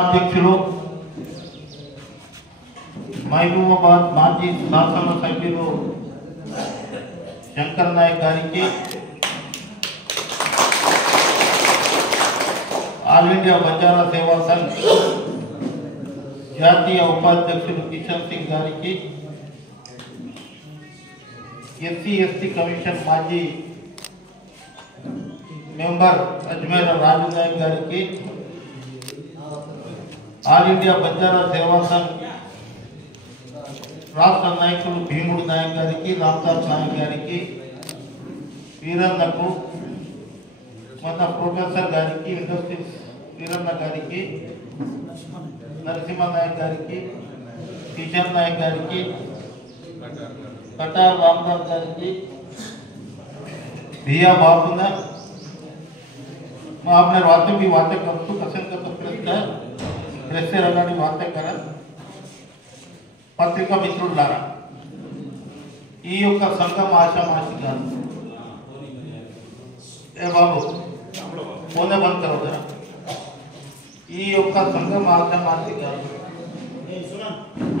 అధ్యక్షులు మహబూబాబాద్ మాజీ శాసన సభ్యులు శంకర్ నాయక్ గారికి, ఆల్ ఇండియా బంజారా సేవా సంఘ్ జాతీయ ఉపాధ్యక్షులు కిషన్ సింగ్ గారికి, ఎస్సీ కమిషన్ మాజీ మెంబర్ అజ్మేర్ రాజు నాయక్ గారికి, ఆల్ ఇండియా బంజారా సేవా సంఘ్ రాష్ట్ర నాయకులు భీముడు నాయక్ గారికి, రామదాస్ నాయక్ గారికి, వీరన్నకు, మన ప్రొఫెసర్ గారికి, ఇండస్ట్రీస్ వీరన్న గారికి, నరసింహ నాయక్ గారికి, కిషన్ నాయక్ గారికి, कटार रामदास गारी, भैया बाबूना, मैं आपने बातें भी बातें करतू कसन का प्रेस से रगानी बातें करा पत्रिका मित्रुलारा ఈ యొక్క సంఘం ఆశామాషి కాదు. ఏ బాబు ఫోనే బంద్ కరో జరా. ఈ యొక్క సంఘం ఆశామాషి కాదు.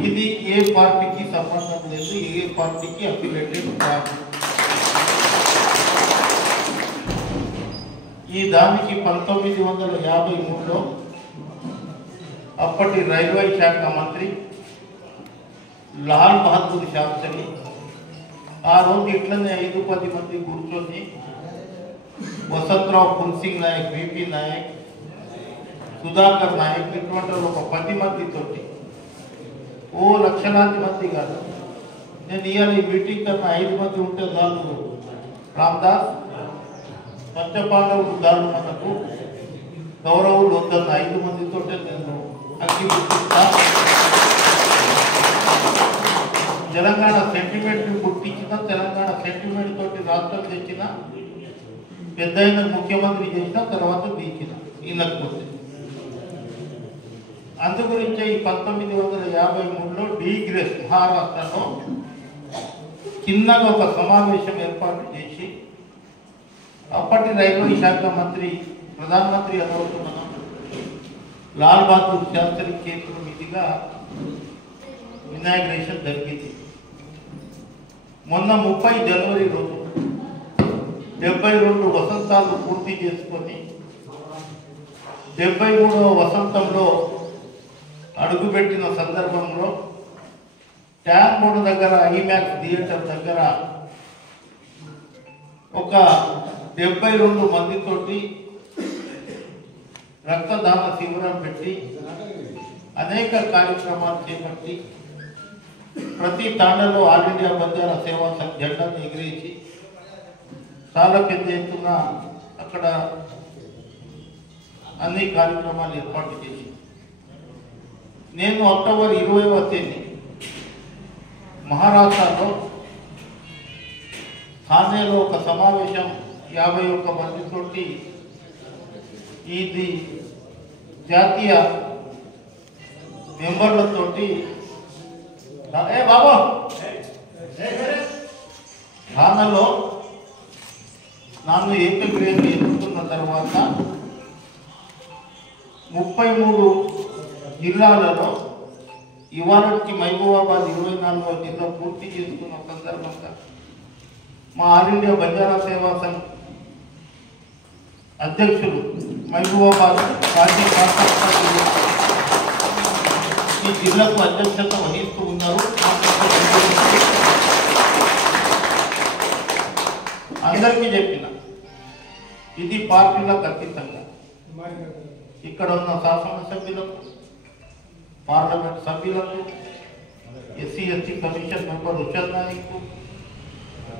ఇది ఏ పార్టీకి సంబంధం లేదు, ఏ పార్టీకి అఫిలియేటెడ్ కాదు. ఈ దానికి 1953లో అప్పటి రైల్వే శాఖ మంత్రి లాల్ బహదూర్ శాస్త్రి ఆ రోజు ఇట్లనే 5-10 మంది కూర్చొని వసంతరావు, పుల్సింగ్ నాయక్, విపి నాయక్, సుధాకర్ నాయక్ ఇటువంటి ఒక 10 మందితోటి, ఓ లక్షలాది మంది కాదు, నేను ఇవాళ ఈ మీటింగ్ కన్నా 5 మంది ఉంటే చాలు, రామదాస్ పంచపాండవులు దారు మనకు గౌరవులు వద్దన్న 5 మందితోటే నేను అంగీకరిస్తా. తెలంగాణ సెంటిమెంట్ పుట్టించిన, తెలంగాణ సెంటిమెంట్ తోటి రాష్ట్రం తెచ్చిన, పెద్ద ముఖ్యమంత్రి చేసిన, తర్వాత తీసిన ఇళ్ళకపోతే. అందుగురించే ఈ 1953లో డిగ్రేస్ మహారాష్ట్రలో చిన్నగా ఒక సమావేశం ఏర్పాటు చేసి అప్పటి రైల్వే శాఖ మంత్రి, ప్రధానమంత్రి అనుకుంటున్న లాల్ బహదూర్ శాస్త్రి చేతుల మీదుగా ఇనాగ్రేషన్ జరిగింది. మొన్న 30 జనవరి రోజు 72 వసంతాలు పూర్తి చేసుకొని 73వ వసంతంలో అడుగుపెట్టిన సందర్భంలో ట్యాంక్ బోర్డు దగ్గర, ఐమాక్స్ థియేటర్ దగ్గర ఒక 72 మందితోటి రక్తదాన శిబిరం పెట్టి అనేక కార్యక్రమాలు చేపట్టి ప్రతి తాండలో ఆల్ ఇండియా బంజారా సేవా సంఘ్ జెండాను ఎగిరేసి చాలా పెద్ద ఎత్తున అక్కడ అన్ని కార్యక్రమాలు ఏర్పాటు చేసి, నేను అక్టోబర్ 20వ తేదీ మహారాష్ట్రలో థానేలో ఒక సమావేశం 51 మందితోటి ఇది జాతీయ మెంబర్లతోటి బాబా థానాలో నన్ను ఏకగ్రీవంగా ఎన్నుకున్న తర్వాత 33 జిల్లాలలో ఇవాళకి మహబూబాబాద్ 24వ జిల్లా పూర్తి చేసుకున్న సందర్భంగా మా ఆల్ ఇండియా బంజారా సేవా సంఘ్ అధ్యక్షులు మహబూబాబాద్ మాజీ శాసనసభ్యులు ఈ జిల్లాకు అధ్యక్షత వహిస్తూ ఉన్నారు. అందరికీ చెప్పిన ఇది పార్టీలకు అతీతంగా ఇక్కడ ఉన్న శాసనసభ్యులకు, పార్లమెంట్ సభ్యులకు, ఎస్సీ కమిషన్ మెంబర్ ఉషర్ నాయక్,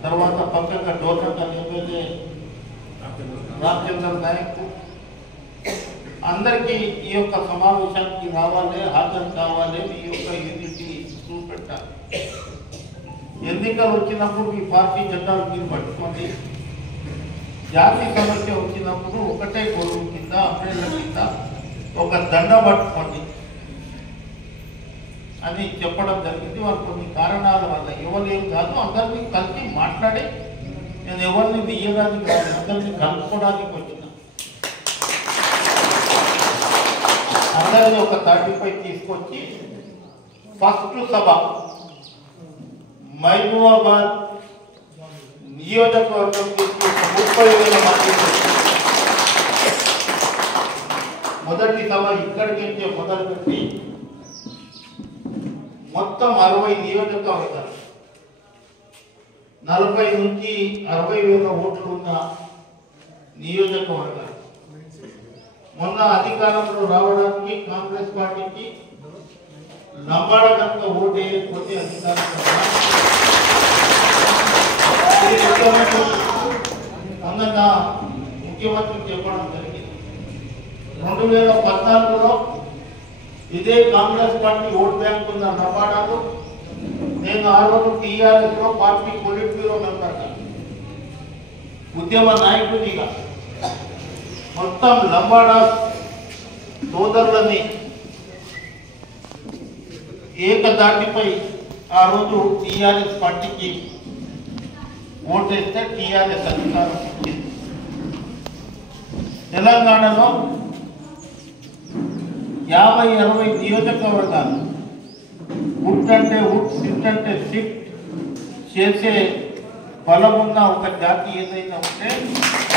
తర్వాత పక్కగా డోర్నకల్ ఎమ్మెల్యే రామచంద్ర నాయక్, అందరికీ ఈ యొక్క సమావేశానికి రావాలి, హాజరు కావాలి, ఈ యొక్క యూనిటీ చూపెట్టాలి. ఎన్నికలు వచ్చినప్పుడు ఈ పార్టీ జెండాలు మీరు పట్టుకోండి, జాతి సమస్య వచ్చినప్పుడు ఒకటే గొడవ కింద, అప్రేల కింద ఒక దండ పట్టుకోండి అని చెప్పడం జరిగింది. వాళ్ళు కొన్ని కారణాల వల్ల ఎవరేం కాదు, అందరినీ కలిసి మాట్లాడి, నేను ఎవరిని తీయడానికి కాదు, అందరినీ కలుపుకోవడానికి వచ్చిన అందరినీ ఒక తాటిపై తీసుకొచ్చి ఫస్ట్ సభ మహబూబాబాద్ నియోజకవర్గం నుంచి 30,000 మంది మొదటి సభ ఇక్కడికి నుంచి మొదలుపెట్టి మొత్తం 60 నియోజకవర్గాలు 40 నుంచి 60,000 ఓట్లు ఉన్న నియోజకవర్గాలు. మొన్న అధికారంలో రావడానికి కాంగ్రెస్ పార్టీకి లంబాడ కనుక ఓటు వేయకపోతే అధికారంలో మొన్న ముఖ్యమంత్రికి చెప్పడం జరిగింది. 2014లో ఇదే కాంగ్రెస్ పార్టీ ఓట్ బ్యాంక్ ఉన్న లంబాడాలు నేను ఆ రోజు టీఆర్ఎస్ లో పార్టీ పొలిట్ బ్యూరో మెంబర్గా ఉద్యమ నాయకుడిగా మొత్తం లంబాడా సోదరులని ఏకదాటిపై ఆ రోజు టీఆర్ఎస్ పార్టీకి ఓటేస్తే టీఆర్ఎస్ అధికారం వచ్చింది. తెలంగాణలో 50-60 నియోజకవర్గాలు ఉట్ అంటే ఉట్, సిట్ అంటే సిట్ చేసే బలమున్న ఒక జాతి ఏదైనా ఉంటే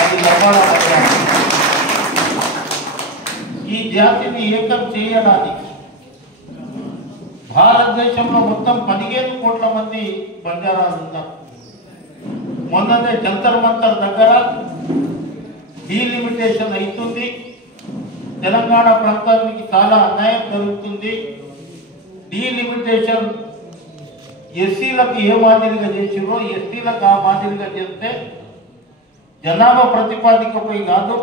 అది లంబాడా. ఈ జాతిని ఏకం చేయడానికి భారతదేశంలో మొత్తం 15 కోట్ల మంది బంజారాలు ఉన్నారు. మొన్ననే జంతర్ మంతర్ దగ్గర డీలిమిటేషన్ అవుతుంది. తెలంగాణ ప్రాంతానికి చాలా అన్యాయం జరుగుతుంది. డీలిమిటేషన్ ఎస్సీలకు ఏ మాదిరిగా చేసిరో ఎస్టీలకు ఆ మాదిరిగా చేస్తే జనాభా ప్రతిపాదికపై కాదు,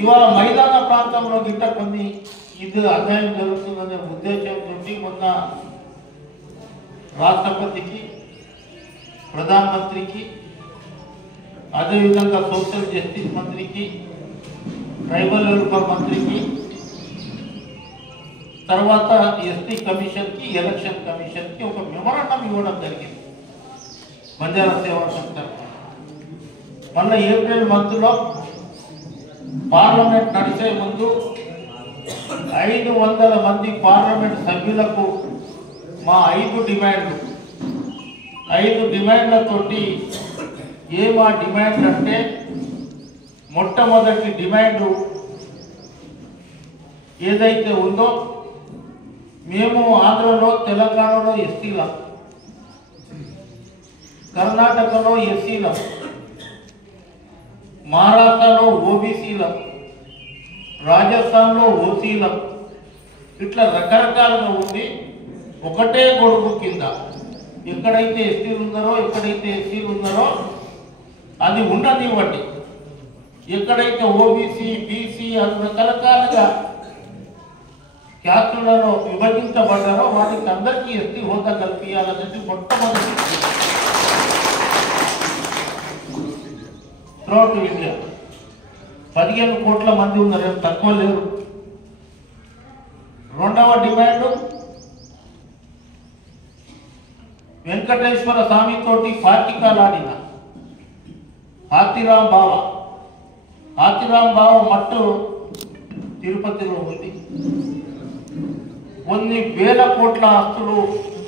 ఇవాళ మైదాన ప్రాంతంలో గిట్ట కొన్ని ఇది అన్యాయం జరుగుతుందనే ఉద్దేశంతో మొన్న రాష్ట్రపతికి, ప్రధానమంత్రికి, అదేవిధంగా సోషల్ జస్టిస్ మంత్రికి, ట్రైబల్ వెల్ఫేర్ మంత్రికి, తర్వాత ఎస్టీ కమిషన్కి, ఎలక్షన్ కమిషన్కి ఒక మెమోరాండం ఇవ్వడం జరిగింది బంజారా సేవా సెంటర్. మళ్ళీ ఏప్రిల్ మంత్లో పార్లమెంట్ నడిచే ముందు 500 మంది పార్లమెంట్ సభ్యులకు మా 5 డిమాండ్లతోటి ఏమా డిమాండ్ అంటే, మొట్టమొదటి డిమాండ్ ఏదైతే ఉందో, మేము ఆంధ్రలో తెలంగాణలో ఎస్టీలం, కర్ణాటకలో ఎస్సీలం, మహారాష్ట్రలో ఓబీసీలం, రాజస్థాన్లో ఓసీలం, ఇట్లా రకరకాలుగా ఉంది. ఒకటే గొడుగు కింద ఎక్కడైతే ఎస్టీలు ఉన్నారో, ఎక్కడైతే ఎస్సీలు ఉన్నారో అది ఉండనివ్వండి. ఎక్కడైతే ఓబీసీ, బీసీ అది రకరకాలుగా క్యాస్టులలో విభజించబడ్డారో వాటికి అందరికీ ఎస్టీ హోదా కల్పించాలనేది మొట్టమొదటి త్రూఅవుట్ ఇండియా. 15 కోట్ల మంది ఉన్నారు, ఏం తక్కువ లేరు. రెండవ డిమాండ్, వెంకటేశ్వర స్వామితోటి పార్టికాలాడిన హాతిరాం బావ మట్టు తిరుపతిలో ఉంది. కొన్ని వేల కోట్ల ఆస్తులు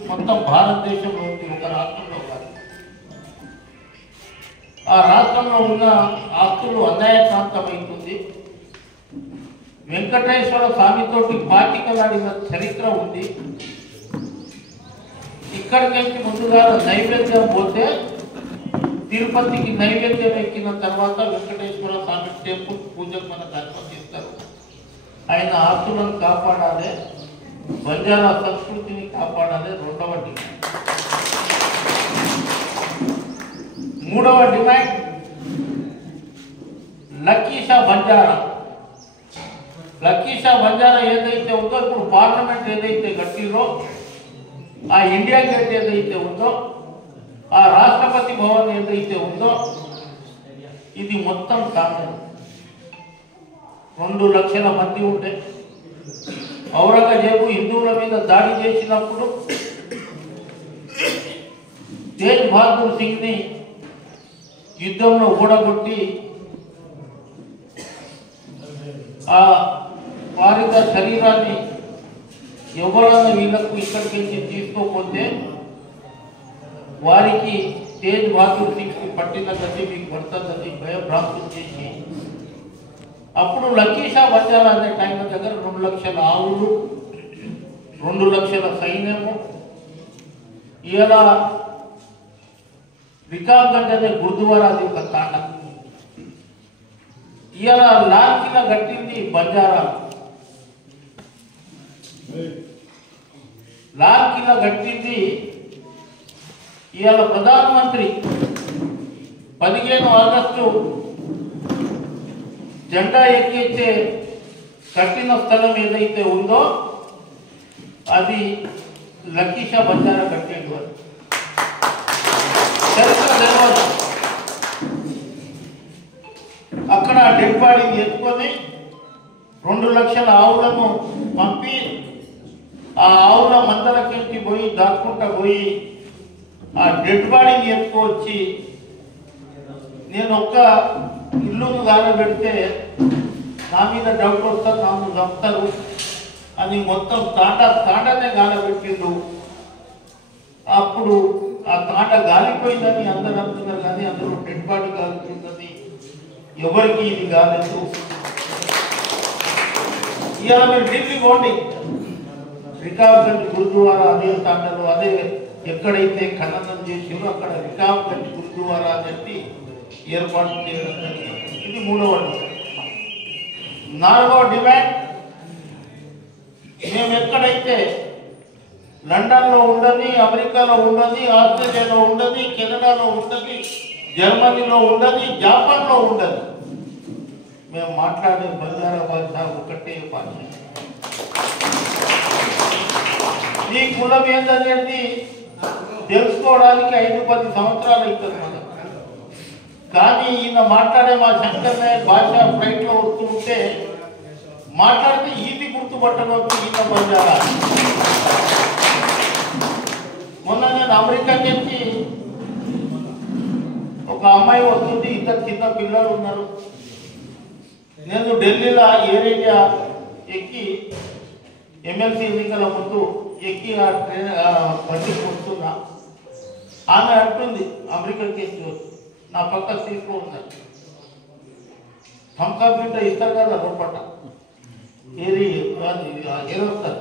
మొత్తం భారతదేశంలో ఉంది, ఒక రాష్ట్రంలో కాదు. ఆ రాష్ట్రంలో ఉన్న ఆస్తులు అన్యాయకాంతమవుతుంది. వెంకటేశ్వర స్వామితోటి పార్టికలాడిన చరిత్ర ఉంది. ఇక్కడికి ముందుగా నైవేద్యం పోతే తిరుపతికి నైవేద్యం ఎక్కిన తర్వాత వెంకటేశ్వర స్వామి టెంపుల్ పూజకు మనకు అనుమతిస్తారు. ఆయన ఆస్తులను కాపాడాలి, బంజారా సంస్కృతిని కాపాడాలి. రెండవ డిమాండ్. మూడవ డిమాండ్, లక్కీషా బంజారా ఏదైతే ఉందో, ఇప్పుడు పార్లమెంట్ ఏదైతే కట్టిరో, ఆ ఇండియా గేట్ ఏదైతే ఉందో, ఆ రాష్ట్రపతి భవన్ ఏదైతే ఉందో, ఇది మొత్తం కాంగ్రెస్. 2 లక్షల మంది ఉంటే ఔరంగజేబు హిందువుల మీద దాడి చేసినప్పుడు తేజ్ బహదూర్ సింగ్ ని యుద్ధంలో ఓడగొట్టి ఆ వారి శరీరాన్ని ఎవరైనా వీళ్ళకు ఇక్కడికి తీసుకోకపోతే వారికి తేజ్ బహదూర్ సింగ్ పట్టిన గది మీకు పడుతుందని భయభ్రాంతులు చేసి అప్పుడు లక్కీషా బంజారా అనే టైం దగ్గర 2 లక్షల ఆవులు 2 లక్షల సైన్యము ఇలా వికామ్గంజ్ అనే గురుద్వారా అది ఒక తాట ఇలా లాల్ కిలా కట్టింది బంజారా లాల్ కిలా కట్టింది ఇవాళ ప్రధానమంత్రి 15 ఆగస్టు జెండా ఎక్కించే కట్టిన స్థలం ఏదైతే ఉందో అది లక్కీషా బంజారా కట్టేది చరిత్ర తెలియదు. అక్కడ డెడ్ బాడీని ఎత్తుకొని 2 లక్షల ఆవులను పంపి ఆ ఆవుల మందలకి పోయి దాక్కుంటా పోయి ఆ డెడ్ బాడీని ఎత్తుకొచ్చి నేను ఒక్క ఇల్లును గాలబెడితే నా మీద డౌట్ వస్తారు నన్ను చంపుతారు అని మొత్తం తాటనే గాలబెట్టిండు. అప్పుడు ఆ తాట గాలిపోయిందని అందరు అనుకున్నారు కానీ అందులో డెడ్ బాడీ గాలిపోయిందని ఎవరికి ఇది కాలేదు. ఇవాళ మీరు ఢిల్లీ పోండి, వికామ్గంజ్ గురుద్వారా అదే తాటలో అదే ఎక్కడైతే ఖననం చేసిందో అక్కడ వికామ్గంజ్ గురుద్వారా అని ఏర్పాటు చేయడం జరిగింది. ఇది 3వ డిమాండ్. 4వ డిమాండ్, మేము ఎక్కడైతే లండన్లో ఉండని, అమెరికాలో ఉండని, ఆస్ట్రేలియాలో ఉండని, కెనడాలో ఉండని, జర్మనీలో ఉండని, జపాన్లో ఉండని, మేము మాట్లాడే బంజారా భాష ఒకటే భాష. ఈ కులం ఏంటనేది తెలుసుకోవడానికి 5-10 సంవత్సరాలు అవుతుంది మనం. కానీ ఈయన మాట్లాడే మా శంకర్ నాయక్ భాష ఫ్లైట్లో వస్తూ ఉంటే మాట్లాడితే ఈది గుర్తుపట్టవచ్చు ఈయన బంజారా. మొన్న నేను అమెరికా నుంచి ఒక అమ్మాయి వస్తుంది, 2 చిన్న పిల్లలు ఉన్నారు. నేను ఢిల్లీలో ఎయిర్ ఇండియా ఎక్కి ఎమ్మెల్సీ ఎన్నికల ముందు ఎక్కి ఆ ట్రైన్ బండికి వస్తున్నా. ఆమె అంటుంది అమెరికాకి ఎక్కి నా పక్క సీట్లో ఉన్నాయి. థమ్స్అప్ బిడ్డ ఇస్తారు కదా రూపట ఏది ఏదొస్తారు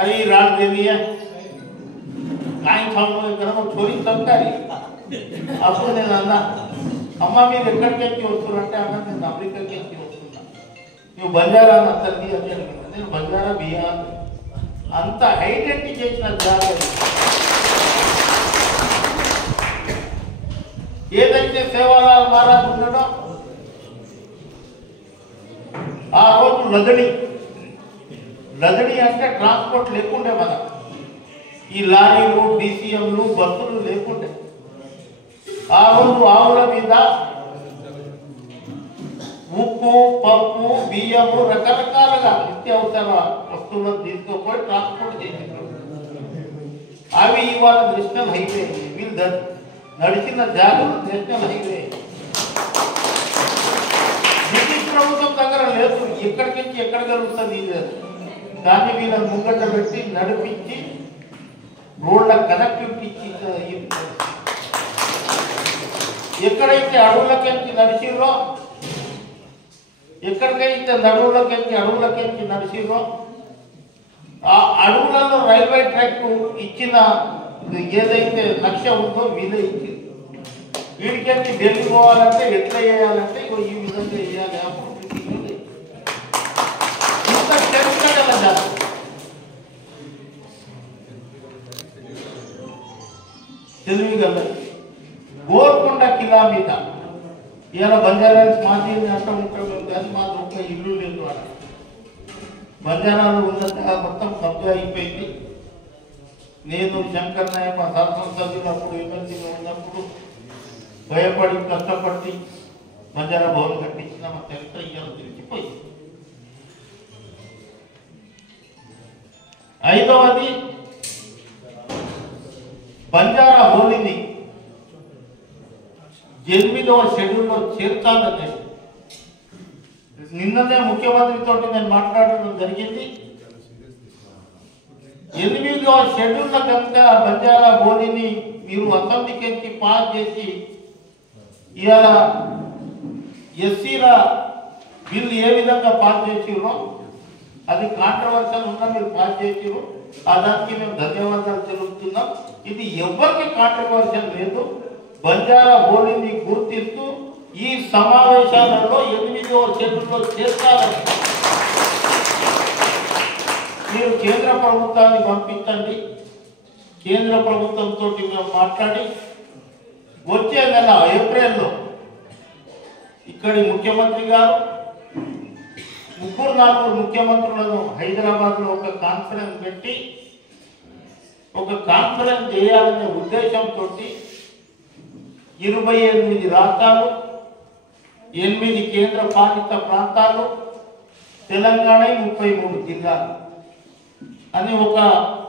అరే రాడ్ దేవియా కాయి థమ్లో ఇక్కడ చోరీ చంపాలి. అప్పుడు నేను అన్నా, అమ్మ మీరు ఎక్కడికి ఎక్కి వస్తున్నారంటే అన్న నేను అమెరికాకి ఎక్కి వస్తున్నా, నువ్వు బంజారా అన్నది అని అడిగిన. నేను బంజారా బిహార్ అంత ఐడెంటిటీ చేసిన జాగ్రత్త. ఏదైతే సేవాలాల్ మహారాజ్ ఉన్నాడో ఆ రోజు లదడి అంటే ట్రాన్స్పోర్ట్ లేకుండే మన ఈ లారీలు, DCMలు, బస్సులు లేకుండే. ఆ రోజు ఆవుల మీద ఉప్పు, పప్పు, బియ్యము రకరకాలుగా నిత్యావసర వస్తువులను తీసుకుపోయి ట్రాన్స్పోర్ట్ చేసేవారు. అవి ఇవాళ నేషనల్ హైవే, వీళ్ళు నడిచిన జాగ్రత్త నేషనల్ హైవే. బ్రిటిష్ ప్రభుత్వం దగ్గర లేదు, ఎక్కడికి ఎక్కడ కలుగుతుంది దాన్ని వీళ్ళని ముంగట పెట్టి నడిపించి రోడ్ల కనెక్టివిటీ ఇచ్చి ఎక్కడైతే అడవులకెంచి నడిచిర్రో, ఎక్కడికైతే అడవులకెంచి నడిచిర్రో ఆ అడవులలో రైల్వే ట్రాక్ ఇచ్చిన ఏదైతే లక్ష్య ఉందో వీళ్ళే ఇచ్చింది. వీడికెంచి ఢిల్లీ పోవాలంటే ఎట్లా చేయాలంటే ఇగో ఈ విధంగా చేయాలి. అప్పుడు ఇంత చరిత్ర తెలివిగల గోల్కొండ కిలా మీద ఇలా బంజారాస్ మాది అంటూ ఉంటాం కానీ మాకు ఒక ఇల్లు లేదు. అలా బంజారాలు ఉన్నట్టుగా మొత్తం కబ్జా అయిపోయింది. నేను శంకర్ నాయక్ మా శాసనసభ్యులు అప్పుడు ఎమ్మెల్సీలో ఉన్నప్పుడు భయపడి కష్టపడి బంజారా భవన్ కట్టించిన మా చరిత్ర ఇవాళ తెలిసిపోయింది. 5వది బంజారా హోలీని 8వ షెడ్యూల్లో చేర్చాలని నిన్ననే ముఖ్యమంత్రితో నేను మాట్లాడడం జరిగింది. 8వ షెడ్యూల్ కనుక బంజారా బోర్డుని మీరు అసెంబ్లీకి పాస్ చేసి ఇవాళ ఎస్సీల బిల్లు ఏ విధంగా పాస్ చేసిరో అది కాంట్రవర్షియల్ ఉన్నా మీరు పాస్ చేసిరు. దానికి మేము ధన్యవాదాలు తెలుపుతున్నాం. ఇది ఎవరికి కాంట్రవర్షియల్ లేదు. బంజారా బోర్డుని గుర్తిస్తూ ఈ సమావేశాలలో 8వ షెడ్యూల్లో చేస్తారని మీరు కేంద్ర ప్రభుత్వాన్ని పంపించండి. కేంద్ర ప్రభుత్వంతో మేము మాట్లాడి వచ్చే నెల ఏప్రిల్లో ఇక్కడి ముఖ్యమంత్రి గారు 3-4 ముఖ్యమంత్రులను హైదరాబాద్లో ఒక కాన్ఫరెన్స్ పెట్టి ఒక కాన్ఫరెన్స్ చేయాలనే ఉద్దేశంతో 28 రాష్ట్రాలు, 8 కేంద్ర పాలిత ప్రాంతాలు, తెలంగాణ 33 జిల్లాలు అని ఒక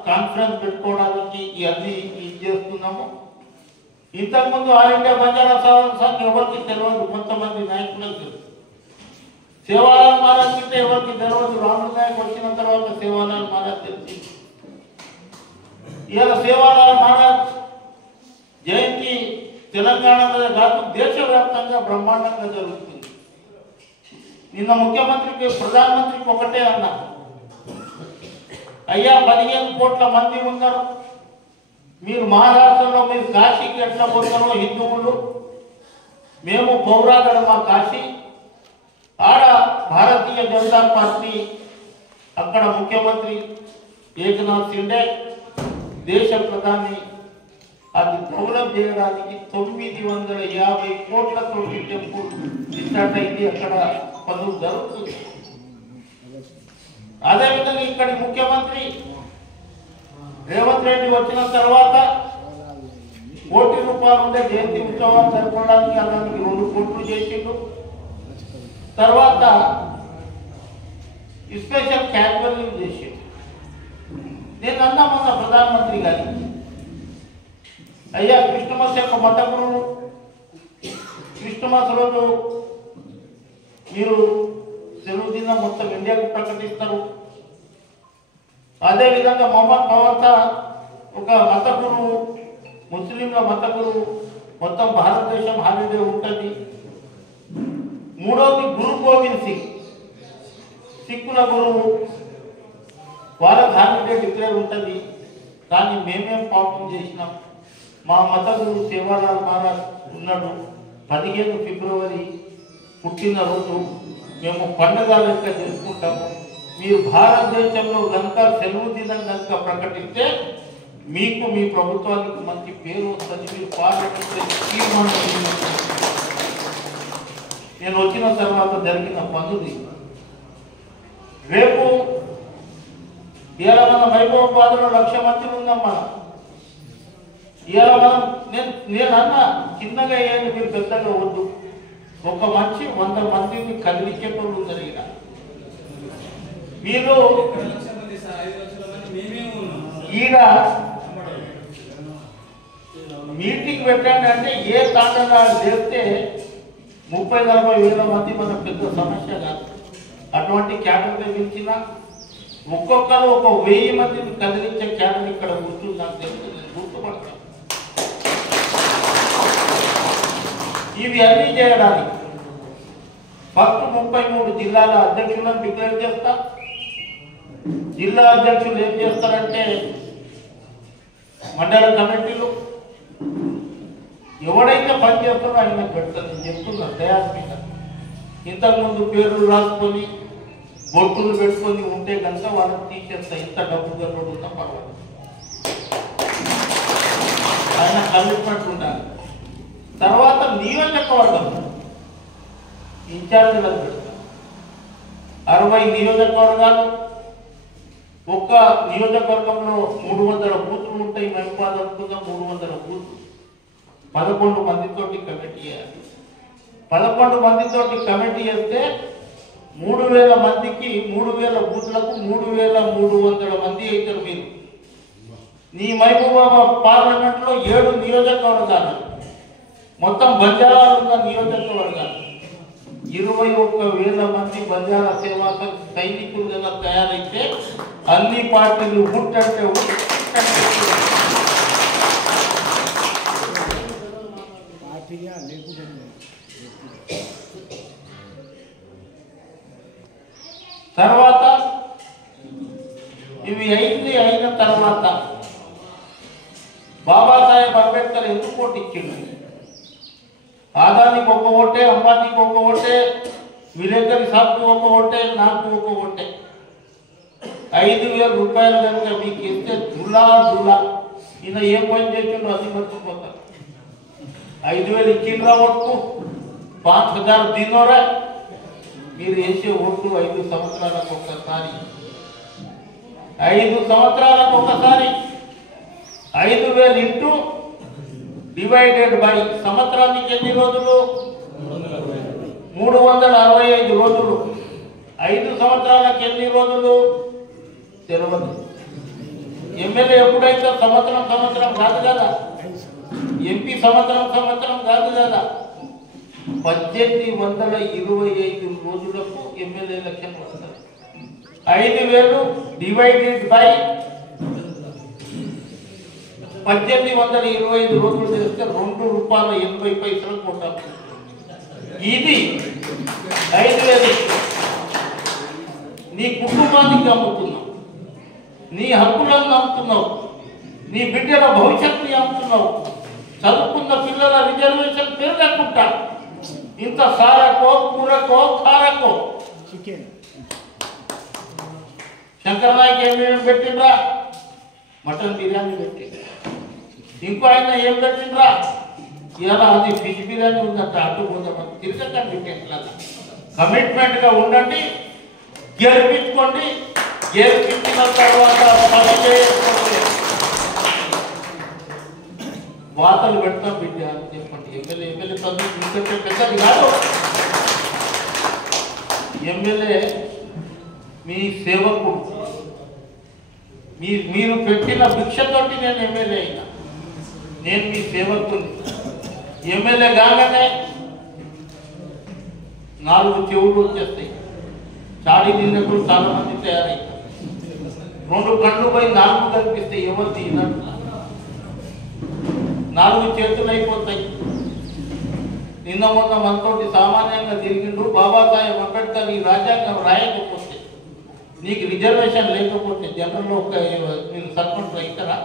కాన్ఫరెన్స్ పెట్టుకోవడానికి ఇవన్నీ చేస్తున్నాము. ఇంతకుముందు ఆల్ ఇండియా బంజారా సంఘ్ ఎవరికి తెలియదు, కొంతమంది నాయకులకు తెలుసు. సేవాలాల్ మహారాజ్ అంటే ఎవరికి తెలియదు. రాములు నాయక్ వచ్చిన తర్వాత సేవాలాల్ మహారాజ్ తెలిసింది. ఇవాళ సేవాలాల్ మహారాజ్ జయంతి తెలంగాణలో కాదు దేశవ్యాప్తంగా బ్రహ్మాండంగా జరుగుతుంది. నిన్న ముఖ్యమంత్రికి ప్రధానమంత్రికి ఒకటే అన్నా, అయ్యా 15 కోట్ల మంది ఉన్నారు, మీరు మహారాష్ట్రలో మీరు కాశీకి ఎట్లా పోతారో హిందువులు, మేము పౌరాగఢ మా కాశీ, ఆడ భారతీయ జనతా పార్టీ అక్కడ ముఖ్యమంత్రి ఏకనాథ్ షిండే దేశ ప్రధాని అది డెవలప్ చేయడానికి 950 కోట్లతో టెంపుల్ స్టార్ట్ అయింది. అక్కడ పనులు జరుగుతుంది. అదేవిధంగా ఇక్కడి ముఖ్యమంత్రి రేవంత్ రెడ్డి వచ్చిన తర్వాత ₹1 కోటి ఉండే జయంతి ఉత్సవాలు జరపడానికి అలాంటి 2 కోట్లు చేసిండు. తర్వాత స్పెషల్ క్యాజువల్ లీవ్ చేసిండు. నేను అన్నా మొన్న ప్రధానమంత్రి గారికి, అయ్యా క్రిస్టమస్ యొక్క మత గురువు, క్రిస్టమస్ రోజు మీరు సెలవు దినం మొత్తం ఇండియాకు ప్రకటిస్తారు. అదేవిధంగా మొహమ్మద్ ప్రవక్త ఒక మత గురువు, ముస్లింల మత గురువు, మొత్తం భారతదేశం హాలిడే ఉంటుంది. మూడవది గురు గోవింద్ సింగ్ సిక్కుల గురువు, వాళ్ళకి హాలిడే డిక్లేర్ ఉంటుంది. కానీ మేమేం పాపం చేసినాం, మా మత గురువు సేవాలాల్ మహారాజ్ ఉన్నాడు, 15 ఫిబ్రవరి పుట్టినరోజు మేము పండుగ లెక్క చేసుకుంటాము. మీరు భారతదేశంలో కనుక సెలవు దినం కనుక ప్రకటిస్తే మీకు మీ ప్రభుత్వానికి మంచి పేరు వస్తుంది, మీరు పార్లమెంట్ తీర్మానం. నేను వచ్చిన తర్వాత జరిగిన పనుది రేపు ఇవాళ మన మహబూబాబాద్లో 1,00,000 మంది ఉన్నాం. మనం ఇవాళ మనం నేను అన్న చిన్నగా అయ్యాను, మీరు పెద్దగా వద్దు. ఒక మనిషి 100 మందిని కదిలించేటోళ్ళు జరిగిన మీరు ఈడ మీటింగ్ పెట్టండి అంటే ఏ తాండనాలు చేస్తే 30-40 వేల మంది మన పెద్ద సమస్య కాదు. అటువంటి క్యాడర్ పిలిచిన ఒక్కొక్కరు ఒక 1000 మందిని కదిలించే క్యాడర్ ఇక్కడ కూర్చుని నాకు తెలుసు, నేను గుర్తుపడతాను. ఇవి అన్నీ చేయడానికి ఫస్ట్ 33 జిల్లాల అధ్యక్షులను డిక్లేర్ చేస్తా. జిల్లా అధ్యక్షులు ఏం చేస్తారంటే మండల కమిటీలు ఎవడైతే పని చేస్తారో ఆయన పెడతారు. నేను చెప్తున్నా తయారు మీద ఇంతకుముందు పేర్లు రాసుకొని బొట్టులు పెట్టుకొని ఉంటే కనుక వాళ్ళని తీసేస్తా. ఇంత డబ్బు గల్లోడు ఉన్నా పర్వాలేదు, ఆయన కమిట్మెంట్ ఉండాలి. తర్వాత నియోజకవర్గం ఇన్ఛార్జీలను పెడతారు. 60 నియోజకవర్గాలు, ఒక్క నియోజకవర్గంలో 300 బూతులు ఉంటాయి. మహిళ అనుకుందాం 300 బూతులు, 11 మందితోటి కమిటీ చేయాలి. 11 మందితోటి కమిటీ చేస్తే 3000 మందికి 3000 బూతులకు 3300 మంది అవుతారు. మీరు నీ మహబూబాబాద్ పార్లమెంట్లో 7 నియోజకవర్గాలు, మొత్తం బంజారాలు ఉన్న నియోజకవర్గాలు 21,000 మంది బంజారా సేవా సైనికులుగా తయారైతే అన్ని పార్టీలు ముట్టంటే తర్వాత ఇవి అయిన తర్వాత బాబాసాహెబ్ అంబేద్కర్ ఎందుకు ఓటు ఇచ్చిండు? ఆదానికి ఒక ఓటే, అంబానీకి ఒక ఓటే, విలేకరి సాబ్కు ఒక ఓటే, నాకు ఒక ఓటే. 5,000 రూపాయలు కనుక మీకు ఇస్తే దులా ఈయన ఏం పని చేసిండో అది మర్చిపోతారు. 5,000 ఇచ్చిండ్రా ఓటుకు, 5,000 దినోరా. మీరు వేసే ఓట్లు 5 సంవత్సరాలకు ఒకసారి, 5 సంవత్సరాలకు ఒకసారి 5,000 ఇంటూ డివైడెడ్ బై సంవత్సరానికి ఎన్ని రోజులు? 365 రోజులు. 5 సంవత్సరాలకు ఎన్ని రోజులు తెలియదు. ఎమ్మెల్యే ఎప్పుడైతే సంవత్సరం కాదు కదా, ఎంపీ సంవత్సరం కాదు కదా. 1825 రోజులకు ఎమ్మెల్యే ఎలక్షన్ వస్తుంది. 5,000 డివైడెడ్ బై 1825 రోజులు చేస్తే ₹2.80 కొట్టాలి. ఇది 5,000 నీ కుటుంబానికి అమ్ముతున్నావు, నీ హక్కులను అమ్ముతున్నావు, నీ బిడ్డల భవిష్యత్తుని అమ్ముతున్నావు. చదువుకున్న పిల్లల రిజర్వేషన్ పెరగకుండా ఇంత సారకో కూరకో కారకో శంకరనాయక్ ఏమేమి పెట్టిండ్రా? మటన్ బిర్యానీ పెట్టిండ్రా. ఇంకో ఆయన ఏం పెట్టిండ్రా? ఇలా అది ఫిష్ బిర్యానీ ఉందంట. అడ్డు పోదామని తిరగకండి. కమిట్మెంట్గా ఉండండి, గెలిపించుకోండి. గెలిపించిన తర్వాత పని చేసుకోండి. వాతలు పెడతాం బిడ్డ అని చెప్పండి. ఎమ్మెల్యే చదువు ఇంకంటే పెద్దది కాదు. ఎమ్మెల్యే మీ సేవకుడు. మీరు పెట్టిన భిక్షతోటి నేను ఎమ్మెల్యే అయినా. నేను మీ సేవకుని. ఎమ్మెల్యే కాగానే 4 చెవులు వచ్చేస్తాయి. చాడీ నిన్నప్పుడు చాలా మంది తయారవుతారు. 2 కళ్ళు పోయి 4 కనిపిస్తాయి. ఎవరు తిన్నట్టు 4 చేతులు అయిపోతాయి. నిన్న మొన్న మనతోటి సామాన్యంగా తిరిగిండు. బాబాసాహెబ్ అంబేద్కర్ ఈ రాజ్యాంగం రాయకపోతే, నీకు రిజర్వేషన్ లేకపోతే జనరల్లో మీరు సర్పంచ్ అవుతారా?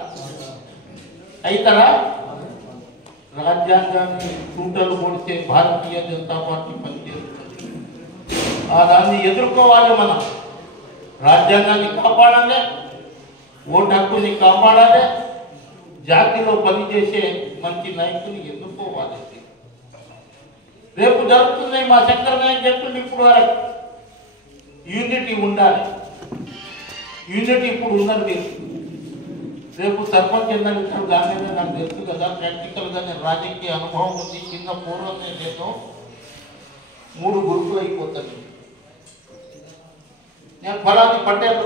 రాజ్యాంగాన్ని తూటలు పొడితే భారతీయ జనతా పార్టీ పనిచేస్తుంది. దాన్ని ఎదుర్కోవాలి. మనం రాజ్యాంగాన్ని కాపాడాలి, ఓటు హక్కుని కాపాడాలి, జాతిలో పనిచేసే మంచి నాయకుని ఎదుర్కోవాలి. రేపు జరుగుతున్నాయి. మా శంకర్ నాయక్ చెప్తుంది ఇప్పుడు వరకు యూనిటీ ఉండాలి. యూనిటీ ఇప్పుడు ఉన్నది. మీరు రేపు సర్పంచ్ ఎన్నికలు దాని నాకు తెలుసు కదా. ప్రాక్టికల్గా నేను రాజకీయ అనుభవం ఉంది. చిన్న పూర్వం నేను 3 గ్రూపులు అయిపోతాను. నేను ఫలాన్ని పట్టాను.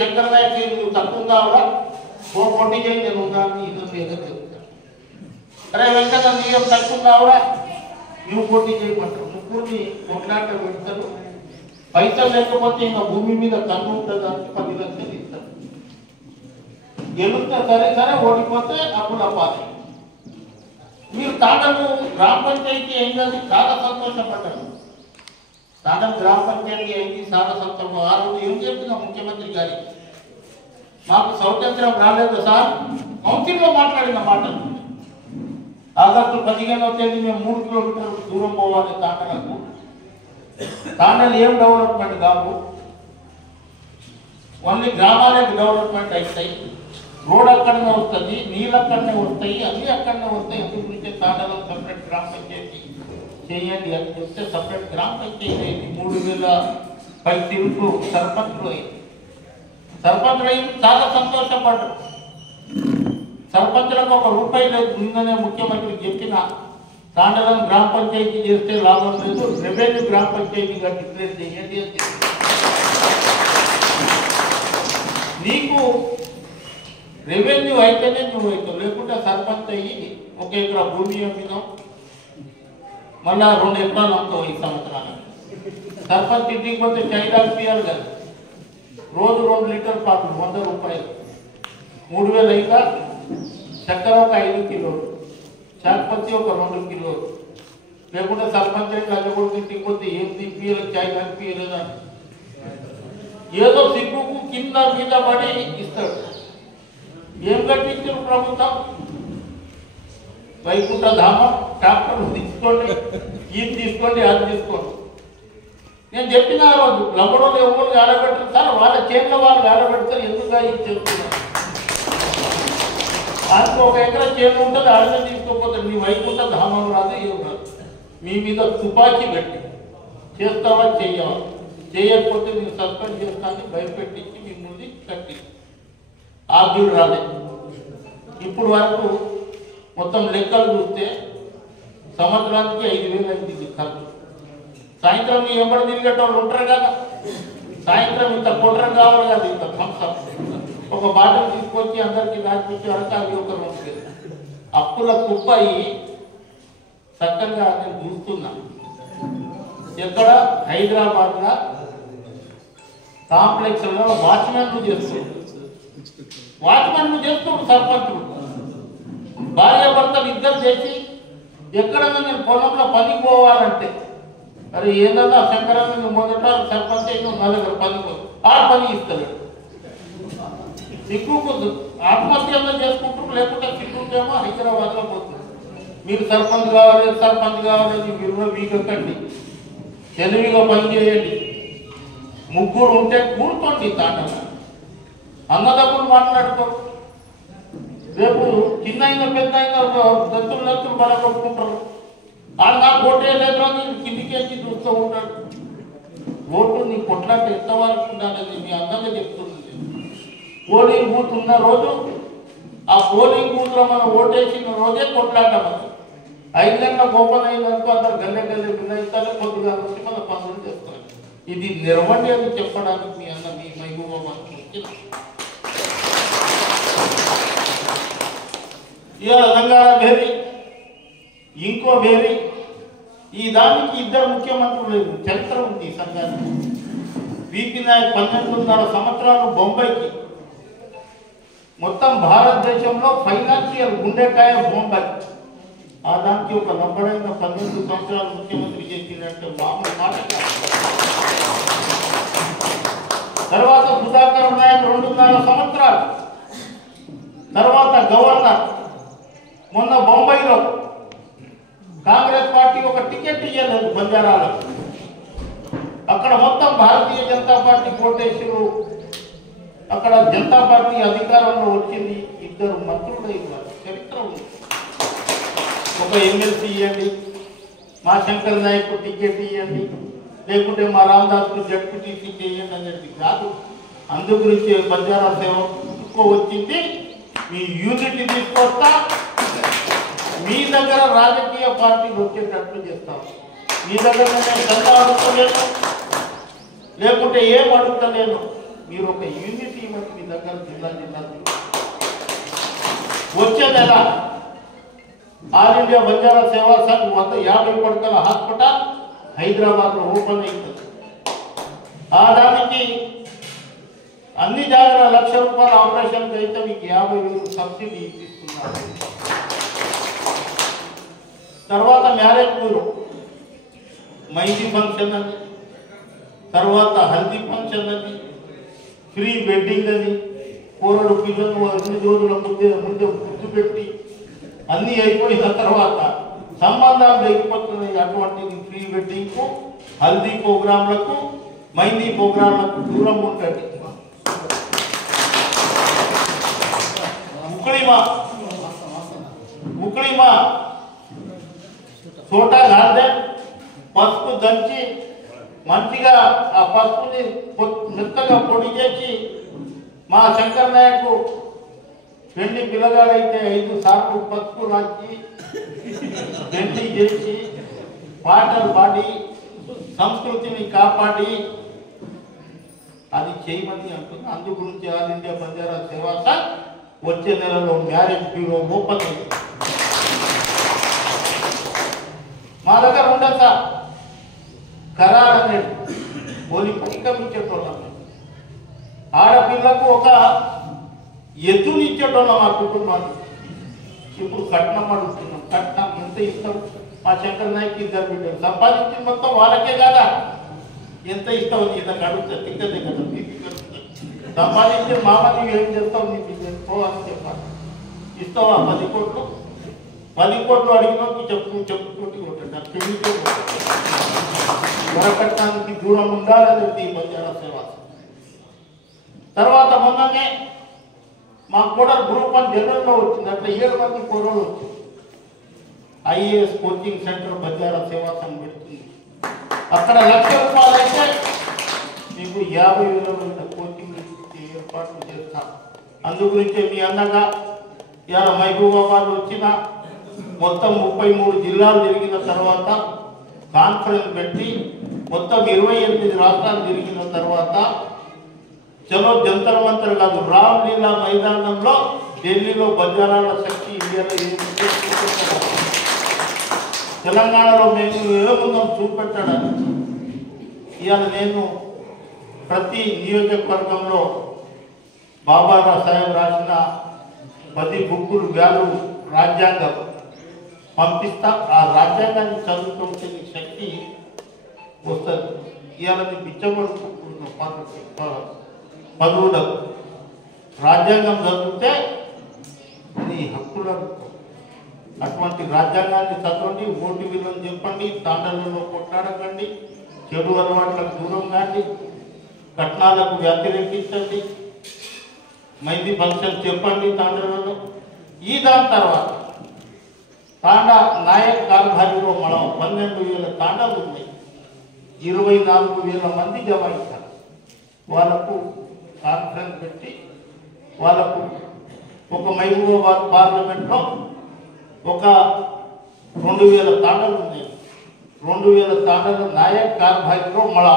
శంకర్ నాయక్ నువ్వు తక్కువ కావాలా, పోటీ చేయి, నేను ఉన్నాను. ఇది ఏదో చెప్తాను. అరే వెంకట నీయం తక్కువ కావాలా, నువ్వు పోటీ చేయమంటారు. ముగ్గురిని కొట్లాట పెడతారు. పైసలు లేకపోతే ఇంకా భూమి మీద కన్ను ఉంటుందని 10 లక్షలు ఇస్తారు. గెలుస్తే సరే, ఓడిపోతే అప్పుడు అవ్వాలి. మీరు తాండము గ్రామ పంచాయతీ అయిందని చాలా సంతోషపడ్డారు. తాండం గ్రామ పంచాయతీ అయింది, చాలా సంతోషం. ఆ రోజు ఏం చెప్పిన ముఖ్యమంత్రి గారికి, మాకు స్వాతంత్రం రాలేదు సార్. కౌన్సిల్లో మాట్లాడిన మాటలు. ఆగస్టు 15వ తేదీ మేము 3 కిలోమీటర్లు దూరం పోవాలి తాండలకు. తాండలు ఏం డెవలప్మెంట్ కావు, ఓన్లీ గ్రామాలకు డెవలప్మెంట్ అవుతాయి. రోడ్ అక్కడనే వస్తుంది, నీళ్ళు అక్కడనే వస్తాయి, అన్నీ అక్కడనే వస్తాయి. అందు గురించి తాండలో సపరేట్ గ్రామ పంచాయతీ చేయండి అని చెప్తే సపరేట్ గ్రామ పంచాయతీ అయింది. 3,000 తిరుగుతూ సర్పంచులు అయింది. సర్పంచులు అయింది, చాలా సంతోషపడ్డారు. సర్పంచులకు ₹1 లేదు. నిన్ననే ముఖ్యమంత్రి చెప్పిన తాండలం గ్రామ పంచాయతీ చేస్తే లాభం లేదు, రెవెన్యూ గ్రామ పంచాయతీగా డిక్లేర్ చేయండి అని చెప్పి. నీకు రెవెన్యూ అయితేనే నువ్వు అవుతావు, లేకుంటే సర్పంచ్ అయ్యి 1 ఎకరా భూమి అమ్మినావు, మళ్ళా 2 ఎకరాలు అమ్ముతావు ఈ సంవత్సరానికి. సర్పంచ్ ఇంటికి పోతే చాయ్ తాగిపియాలి కదా, రోజు 2 లీటర్ పాటు 100 రూపాయలు, 3000 అయితే చక్కెర ఒక 5 కిలోలు, చాక్పత్తి ఒక 2 కిలోలు. లేకుంటే సర్పంచ్ అయితే అది కూడా ఇంటికి పోతే ఏం తిప్పియలేదు, చాయ్ తాగిపియలేదా, ఏదో సిగ్గుకు కింద మీద పడి ఇస్తాడు. ఏం కట్టించారు ప్రభుత్వం? వైకుంఠ ధామం, ట్రాక్టర్లు తీసుకోండి, ఇది తీసుకోండి, అది తీసుకోండి. నేను చెప్పిన ఆ రోజు లంబడోళ్ళు ఎవరు ఆడబెట్టారు సార్, వాళ్ళ చేతిలో వాళ్ళు ఆడబెడతారు, ఎందుకు ఇది చెప్తున్నారు. దానికి 1 ఎకరా చేను ఉంటుంది, ఆడనే తీసుకోపోతారు. మీ వైకుంఠ ధామం రాదు, ఏం రాదు. మీ మీద తుపాకీ పెట్టి చేస్తావా చెయ్యవా, చేయకపోతే నేను సస్పెండ్ చేస్తాను భయపెట్టించి మీ ముందు కట్టి ఆబ్దుల్ రాలే. ఇప్పుడు వరకు మొత్తం లెక్కలు చూస్తే సంవత్సరానికి 5,000 అయింది ఖర్చు. సాయంత్రం మీ ఎంబడి తిరిగేటోళ్ళు ఉంటారు కదా, సాయంత్రం ఇంత కుట్ర కావాలి కదా, ఇంత థమ్సప్ ఒక బాటిల్ తీసుకొచ్చి అందరికీ దాచిపించే వరకు అవి ఒక 2 అప్పుల కుప్ప అయ్యి చక్కగా నేను చూస్తున్నా. ఎక్కడ హైదరాబాద్లో కాంప్లెక్స్లో వాచ్మెన్లు చేస్తున్నారు, వాచ్మెన్లు చేస్తున్నారు సర్పంచులు. భార్యాభర్తలు ఇద్దరు చేసి ఎక్కడన్నా నేను పొలంలో పనికి పోవాలంటే, అరే ఏదన్నా శంకరాన్ని మొదట సర్పంచ్ అయితే 4 పనికి ఆ పని ఇస్తారు. సిగ్గుకు ఆత్మహత్యలో చేసుకుంటారు, లేకుంటే సిగ్గుకేమో హైదరాబాద్లో పోతుంది. మీరు సర్పంచ్ కావాలని మీరు వీగకండి, తెలివిగా పని చేయండి. 3 ఉంటే కూర్చోండి, తాండవ అన్నదప్పులు మాట్లాడుకోరు. రేపు చిన్న అయినా పెద్ద అయినా దత్తులు బలగొట్టుకుంటారు. ఆడ నాకు ఓటే లేదు అని కిందికి వచ్చి చూస్తూ ఉంటాడు. ఓటు నీ కొట్లాట ఎంతవరకు ఉండాలని మీ అందంగా చెప్తుంది. పోలింగ్ బూత్ ఉన్న రోజు, ఆ పోలింగ్ బూత్లో మనం ఓటేసిన రోజే కొట్లాట. మనం 5 గంటల ఓపెన్ అయినందుకు అందరు గల్లె వినయిస్తారు, కొద్దిగా వచ్చి మన పనులు చేస్తారు. ఇది నిర్వండి అని చెప్పడానికి మీ అన్న మీ మైగూబా మనకు వచ్చిన ఇవాళ తెలంగాణ వేరి, ఇంకో వేరి. ఈ దానికి 2 ముఖ్యమంత్రులు లేదు, చరిత్ర ఉంది ఈ సంఘానికి. వీపీ నాయక్ 12.5 సంవత్సరాలు బొంబాయికి, మొత్తం భారతదేశంలో ఫైనాన్షియల్ గుండెకాయ బొంబాయి. ఆ దానికి ఒక నంబడైన 12 సంవత్సరాలు ముఖ్యమంత్రి చేసినట్టు మామూలు మాట. తర్వాత సుధాకర్ నాయక్ 2.5 సంవత్సరాలు, తర్వాత గవర్నర్. మొన్న బొంబాయిలో కాంగ్రెస్ పార్టీ ఒక టికెట్ ఇవ్వలేదు బంజారాలకు, అక్కడ మొత్తం భారతీయ జనతా పార్టీ కోటేశ్వరు, అక్కడ జనతా పార్టీ అధికారంలో వచ్చింది. 2 మంత్రులు ఇవ్వాలి, చరిత్ర ఉంది. ఒక ఎమ్మెల్సీ ఇవ్వండి, మా శంకర్ నాయక్ టికెట్ ఇవ్వండి, లేకుంటే మా రామదాస్కు జడ్పీటీసీ చేయండి అనేది కాదు. అందు గురించి బంజారా సేవ వచ్చింది. మీ యూనిటీ తీసుకొస్తా, మీ దగ్గర రాజకీయ పార్టీలు వచ్చేటట్లు చేస్తాం. మీ దగ్గర నేను దందా అడుగుతలేను, లేకుంటే ఏం అడుగుతలేను. మీరు ఒక యూనిటీ మధ్య మీ దగ్గర జిల్లా వచ్చే నెల ఆల్ ఇండియా బంజారా సేవా సంఘ్ 150 పడకల హాస్పిటల్ హైదరాబాద్లో ఓపెన్ అవుతుంది. ఆ దానికి అన్ని జాగ్రత్త 1 లక్ష రూపాయల ఆపరేషన్కి అయితే మీకు 50,000 సబ్సిడీ ఇస్తున్నారు. తర్వాత మ్యారేజ్ బ్యూరో, మైందీ ఫంక్షన్ అని, తర్వాత హల్దీ ఫంక్షన్ అని, ప్రీ వెడ్డింగ్ అని, కోరడు పిల్లలు 8 రోజుల ముందే గుర్తు పెట్టి అన్నీ అయిపోయిన తర్వాత సంబంధాలు అయిపోతున్నాయి. అటువంటిది ప్రీ వెడ్డింగ్కు, హల్దీ ప్రోగ్రాంలకు, మైందీ ప్రోగ్రాంలకు దూరం ఉంటుంది. ఉక్లిమా చోటా గార్డే పసుపు దంచి మంచిగా ఆ పసుపుని మెత్తగా పొడి చేసి మా శంకర్ నాయకు పెళ్లి పిల్లగాడైతే 5 సార్లు పసుపు రాసి పెళ్లి చేసి పాటలు పాడి సంస్కృతిని కాపాడి అది చేయమని అంటుంది. అందు గురించి ఆల్ ఇండియా బంజారా సేవా సంఘ్ వచ్చే నెలలో మ్యారేజ్ బ్యూరో ఓపెన్ అయింది. మా దగ్గర ఉండదు సార్ ఖరారు అనేది పోలి పథకం ఇచ్చేటోళ్ళం. ఆడపిల్లకు ఒక ఎద్దుని ఇచ్చేటోళ్ళం మా కుటుంబాన్ని. ఇప్పుడు కట్నం అడుగుతున్నాం. కట్నం ఎంత ఇస్తాం? మా శంకర్ నాయక్ ఇద్దరు బిడ్డలు సంపాదించిన మొత్తం వాళ్ళకే కదా. ఎంత ఇస్తావు? ఇంతకు అడుగుతా తిక్కదే కదా. సంపాదించే మామ నువ్వు ఏం చేస్తావు? నీ బిడ్డలు పోవాలని చెప్పాలి. ఇస్తావా 10 కోట్లు? 10 కోట్లు అడిగినప్పుడు చెప్పుకుంటూ కొట్టండి. పెళ్లితో వరకట్నానికి దూరం ఉండాలని బంజారా సేవ. తర్వాత మొన్ననే మా కూడా గ్రూప్ 1 జనరల్లో వచ్చింది. అట్లా 7 మంది కోరలు వచ్చింది. ఐఏఎస్ కోచింగ్ సెంటర్ బంజారా సేవా సంఘం పెడుతుంది. అక్కడ 1,00,000 రూపాయలు అయితే మీకు 50,000 కోచింగ్ ఏర్పాటు చేస్తా. అందు గురించే మీ అన్నగా ఇవాళ మహబూబాబాద్ వచ్చిన మొత్తం 33 జిల్లాలు తిరిగిన తర్వాత కాన్ఫరెన్స్ పెట్టి మొత్తం 28 రాష్ట్రాలు తిరిగిన తర్వాత చలో జంతర్ మంతర్ కాదు, రామ్లీలా మైదానంలో ఢిల్లీలో బంజారాల శక్తి ఇండియాలో తెలంగాణలో మేము ఏముందో చూపెట్టడానికి ఇవాళ నేను ప్రతి నియోజకవర్గంలో బాబా సాహెబ్ రాసిన 10 బుక్కులు వ్యాలు రాజ్యాంగం పంపిస్తా. ఆ రాజ్యాంగాన్ని చదువుతుంటే నీకు శక్తి వస్తుంది. ఇవాళ నీ పిచ్చబడుకుంటున్నావు పదవులకు. రాజ్యాంగం చదివితే నీ హక్కులను అటువంటి రాజ్యాంగాన్ని చదవండి. ఓటు విలువలు చెప్పండి. తాండలలో కొట్లాడకండి. చెడు అలవాట్లకు దూరం కాండి. కట్నాలకు వ్యతిరేకించండి. మైంది ఫంక్షన్ చెప్పండి తాండలలో. ఈ దాని తర్వాత తాండా నాయక్ కార్భారీలో మనం 12,000 తాండాలు ఉన్నాయి. 24,000 మంది జమాయించారు. వాళ్ళకు కాన్ఫరెన్స్ పెట్టి వాళ్ళకు ఒక మహబూబాబాద్ పార్లమెంట్లో ఒక 2,000 తాండాలు ఉన్నాయి. 2,000 తాండాలు నాయక్ కార్భారీలో మళ్ళా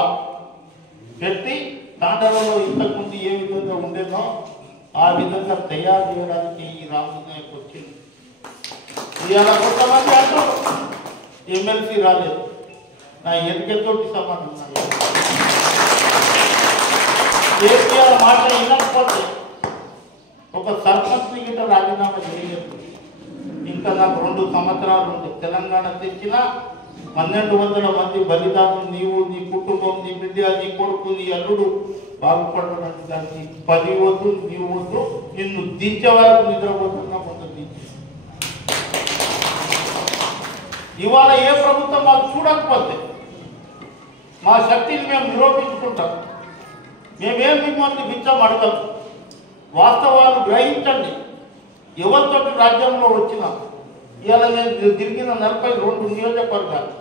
పెట్టి తాండాలలో ఇంతకుముందు ఏ విధంగా ఉండేదో ఆ విధంగా తయారు చేయడానికి ఈ రాముడు నాయక్ వచ్చింది. ఇవాళ కొంతమంది అంటారు ఎమ్మెల్సీ రాలేదు. నా ఎన్నికతోటి సమానం. కేసీఆర్ మాట వినకపోతే ఒక సర్పంచ్ గిట్ట రాజీనామా చేయలేదు. ఇంకా నాకు 2 సంవత్సరాలు ఉంది. తెలంగాణ తెచ్చిన 1,200 మంది బలిదానం నీవు, నీ కుటుంబం, నీ బిడ్డ, నీ కొడుకు, నీ అల్లుడు బాగుపడడానికి దానికి 10 వద్దు, నీవు వద్దు, నిన్ను దించే వరకు నిద్రపోతున్నా కొంత దించి. ఇవాళ ఏ ప్రభుత్వం మాకు చూడకపోతే మా శక్తిని మేము నిరూపించుకుంటాం. మేమేం మిమ్మల్ని బిచ్చమడతాం. వాస్తవాలు గ్రహించండి. ఎవరితో రాజ్యంలో వచ్చినా ఇవాళ నేను తిరిగిన 42 నియోజకవర్గాలు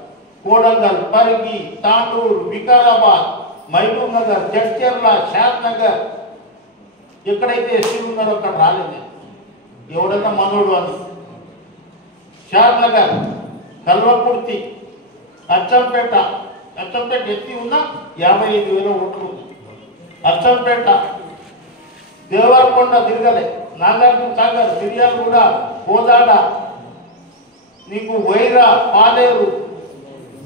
కోడంగల్, పరిగి, తాండూరు, వికారాబాద్, మహబూబ్ నగర్, జడ్చర్ల, షాద్ నగర్ ఎక్కడైతే ఎస్సీలు ఉన్నారో అక్కడ రాలేదు. ఎవడన్నా మనోడు అని షాద్ నగర్, కల్వకుర్తి, అచ్చంపేట ఎత్తి ఉన్న 55,000 ఓట్లు ఉంది. అచ్చంపేట, దేవరకొండ తిరగలే, నాగార్జున సాగర్, మిర్యాలగూడ, కోదాడ, నీకు వైరా, పాలేరు,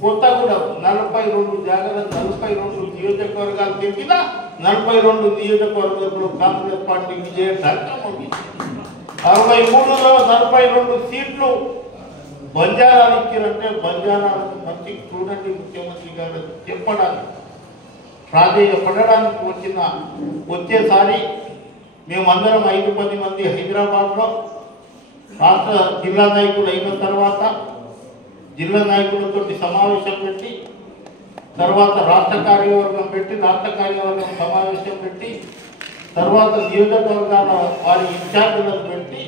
కొత్తగూడెం 42 జాగాలు 42 నియోజకవర్గాలు తిరిగిన 42 నియోజకవర్గాల్లో కాంగ్రెస్ పార్టీ విజయ ఢంకా మోగింది. 63లో 42 సీట్లు బంజారాలు ఇచ్చారంటే బంజారాలను మంచి చూడండి ముఖ్యమంత్రి గారు చెప్పడానికి ప్రాధేయపడడానికి వచ్చేసారి మేమందరం 5-10 మంది హైదరాబాద్లో రాష్ట్ర జిల్లా నాయకులు అయిన తర్వాత జిల్లా నాయకులతో సమావేశం పెట్టి తర్వాత రాష్ట్ర కార్యవర్గం పెట్టి రాష్ట్ర కార్యవర్గం సమావేశం పెట్టి తర్వాత నియోజకవర్గాల వారి ఇన్ఛార్జీలను పెట్టి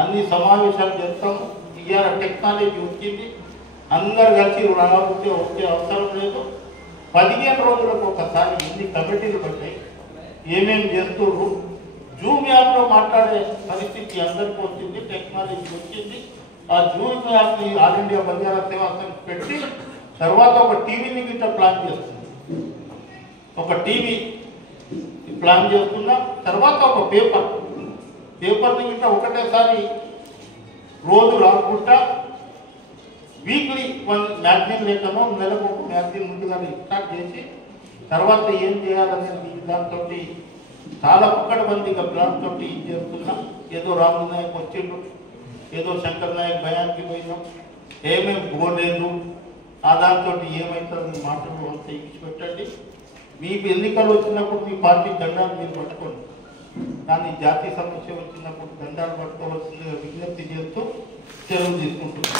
అన్ని సమావేశాలు చేస్తాము. ఇవాళ టెక్నాలజీ వచ్చింది. అందరు కలిసి రాకపోతే వచ్చే అవసరం లేదు. 15 రోజులకు ఒకసారి ఇన్ని కమిటీలు పట్టాయి. ఏమేమి చేస్తున్నారు జూమ్ యాప్లో మాట్లాడే పరిస్థితి అందరికీ వచ్చింది. టెక్నాలజీ వచ్చింది. ఆ జూమ్ యాప్ని ఆల్ ఇండియా బంజారా సేవా సంఘ్ పెట్టి తర్వాత ఒక టీవీని గిట్ట ప్లాన్ చేస్తుంది. ఒక టీవీ ప్లాన్ చేస్తున్నా తర్వాత ఒక పేపర్ని గిట్ట ఒకటేసారి రోజు రాకుండా వీక్లీ 1 మ్యాగజైన్ లేకనో నెలకు ఒక మ్యాగజైన్ ముందుగా స్టార్ట్ చేసి తర్వాత ఏం చేయాలనేది దాంతో చాలా పక్కడబందిగా ప్లాన్ తోటి చేస్తున్నాం. ఏదో రాములు నాయక్ వచ్చిండు, ఏదో శంకర్ నాయక్ భయానికి పోయినాం, ఏమేమి పోలేదు, ఆ దాంతో ఏమవుతుంది మాటలు అంతా ఇచ్చిపెట్టండి. మీకు ఎన్నికలు వచ్చినప్పుడు మీ పార్టీ దండాలు మీరు పట్టుకోండి, కానీ జాతీయ సమస్య వచ్చినప్పుడు దండాలు పట్టుకోవాల్సిందిగా విజ్ఞప్తి చేస్తూ సెలవు తీసుకుంటున్నాం.